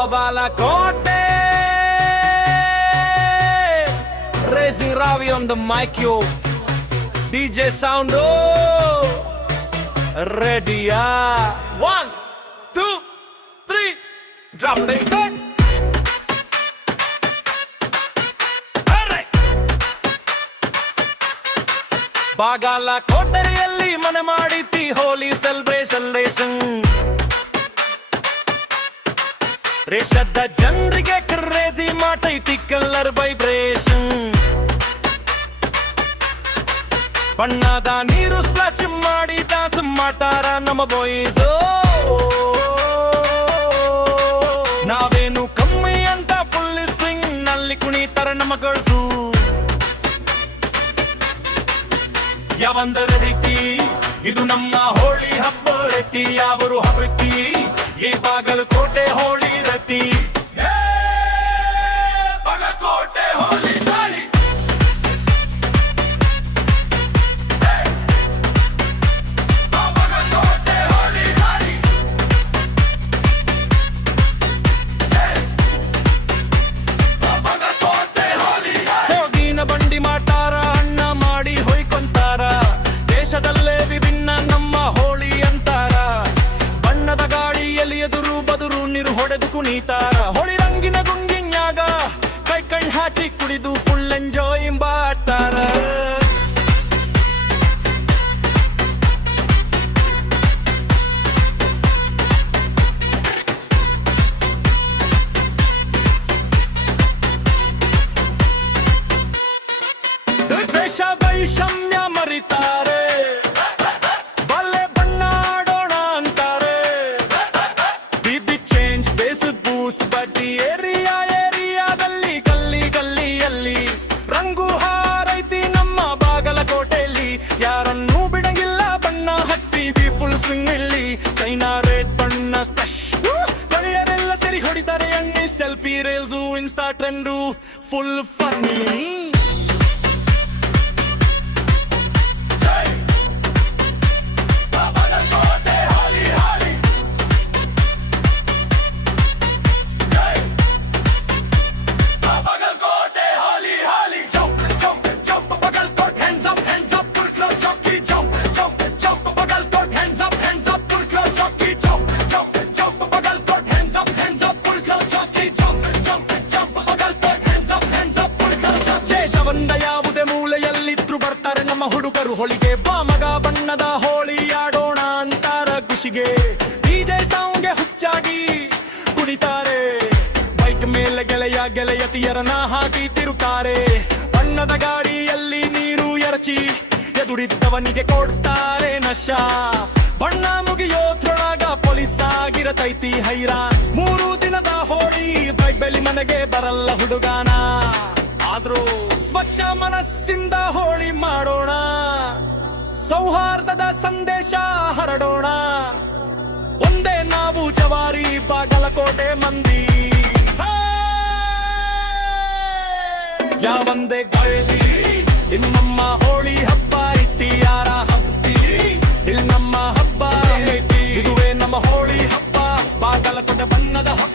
Babalakothe. Raising Ravi on the mic, yo. DJ sound, oh. Ready, yeah. 1, 2, 3. Drum the beat. ಬಾಗಲಕೋಟೆಯಲ್ಲಿ ಮನೆ ಮಾಡಿತಿ ಹೋಲಿ celebration ರೇಷದ ಜನರಿಗೆ crazy ಮಾಡೈತಿ colour vibration ಬಣ್ಣದ ನೀರು splash ಮಾಡಿ ಡಾನ್ಸ್ ಮಾಡ್ತಾರ ನಮ್ಮ ಬಾಯ್ಸ್ ನಾವೇನು ಕಮ್ಮಿ ಅಂತ ಫುಲ್ ಸ್ವಿಂಗ್ ನಲ್ಲಿ ಕುಣಿತಾರ ನಮ್ಮ ಗರ್ಲ್ಸು ಯಾವಂದರ ರೀತಿ ಇದು ನಮ್ಮ ಹೋಳಿ ಹಬ್ಬ ರತಿ ಯಾವರು ಹಬ್ಬತಿ ಈ ಬಾಗಲಕೋಟೆ ಹೋಳಿ ರತಿ ಬಾಗಲಕೋಟೆ ಹೋಳಿ ದಾಳಿ ಬಾಗಲಕೋಟೆ ಹೋಳಿ ದಾಳಿ ಬಾಗಲಕೋಟೆ ಹೋಳಿ ಸೋಗಿನ ಬಂಡಿ ಮಾಡ್ತಾರ ಅಣ್ಣ ಮಾಡಿ ಹೊಯ್ಕೊಂತಾರ ದೇಶದಲ್ಲೇ ವಿಭಿನ್ನ ನಮ್ಮ ಹೋಳಿ ಅಂತಾರ ಬಣ್ಣದ ಗಾಡಿಯಲ್ಲಿ ಎದುರು ಬದುರು ನೀರು ಹೊಡೆದು ಕುಣಿತಾರ ಹೋಳಿ ರಂಗಿನ ಗುಂಗಿನ್ಯಾಗ ಕೈ ಕಣ್ ಹಾಕಿ ಕುಡಿದು ಫುಲ್ ಎಂಜಾಯ್ ಮಾಡ್ತಾರ ದ್ವೇಷ ವೈಷಮ್ಯ ಮರಿತಾರೆ ಬಲ್ಲೆ ಬಣ್ಣ ಆಡೋಣ ಅಂತಾರೆ ಬಿಬಿ ಚೇಂಜ್ ಬೇಸು ಬೂಸ್ ಬಡ್ಡಿ ಏರಿಯಾದಲ್ಲಿ ಗಲ್ಲಿ ಗಲ್ಲಿಯಲ್ಲಿ ರಂಗು ಹಾರೈತಿ ನಮ್ಮ ಬಾಗಲಕೋಟೆಯಲ್ಲಿ ಯಾರನ್ನೂ ಬಿಡಂಗಿಲ್ಲ ಬಣ್ಣ ಹತ್ತೀವಿ ಫುಲ್ ಸ್ವಿಂಗ್ ಇಲ್ಲಿ ಚೈನಾ ರೇಟ್ ಬಣ್ಣ ಸ್ಪೆಷ್ ಗೆಳೆಯರೆಲ್ಲ ಸರಿ ಹೊಡಿತಾರೆ ಎಣ್ಣೆ selfie reels insta trend full funny ಯಾವುದೇ ಮೂಲೆಯಲ್ಲಿದ್ರು ಬರ್ತಾರೆ ನಮ್ಮ ಹುಡುಗರು ಹೊಳಿಗೆ ಬಾ ಮಗ ಬಣ್ಣದ ಹೋಳಿ ಆಡೋಣ ಅಂತಾರ ಖುಷಿಗೆ ಡಿಜೆ ಸೌಂಡ್ಗೆ ಹುಚ್ಚಾಗಿ ಕುಣಿತಾರೆ ಬೈಕ್ ಮೇಲೆ ಗೆಳೆಯತಿಯರನ್ನ ಹಾಕಿ ತಿರುತ್ತಾರೆ ಬಣ್ಣದ ಗಾಡಿಯಲ್ಲಿ ನೀರು ಎರಚಿ ಎದುರಿದ್ದವನಿಗೆ ಕೊಡ್ತಾರೆ ನಶಾ ಬಣ್ಣ ಮುಗಿಯೋದ್ರೊಳಗ ಪೊಲೀಸ್ ಆಗಿರತೈತಿ ಹೈರಾ 3 ದಿನದ ಹೋಳಿ ಬೈಕ್ ಬೆಲಿ ಮನೆಗೆ ಬರಲ್ಲ ಹುಡುಗಾನ ಆದ್ರೂ ಸ್ವಚ್ಛ ಮನಸ್ಸಿಂದ ಹೋಳಿ ಮಾಡೋಣ ಸೌಹಾರ್ದದ ಸಂದೇಶ ಹರಡೋಣ ಒಂದೇ ನಾವು ಜವಾರಿ ಬಾಗಲಕೋಟೆ ಮಂದಿ ಯಾವಂದೇ ಗಾಳಿ ಇದು ನಮ್ಮ ಹೋಳಿ ಹಬ್ಬ ಐತಿ ಯಾರ ಹಬ್ಬಿ ಇಲ್ಲಿ ನಮ್ಮ ಹಬ್ಬ ಐತಿ ಇದುವೇ ನಮ್ಮ ಹೋಳಿ ಹಬ್ಬ ಬಾಗಲಕೋಟೆ ಬಣ್ಣದ ಹಬ್ಬ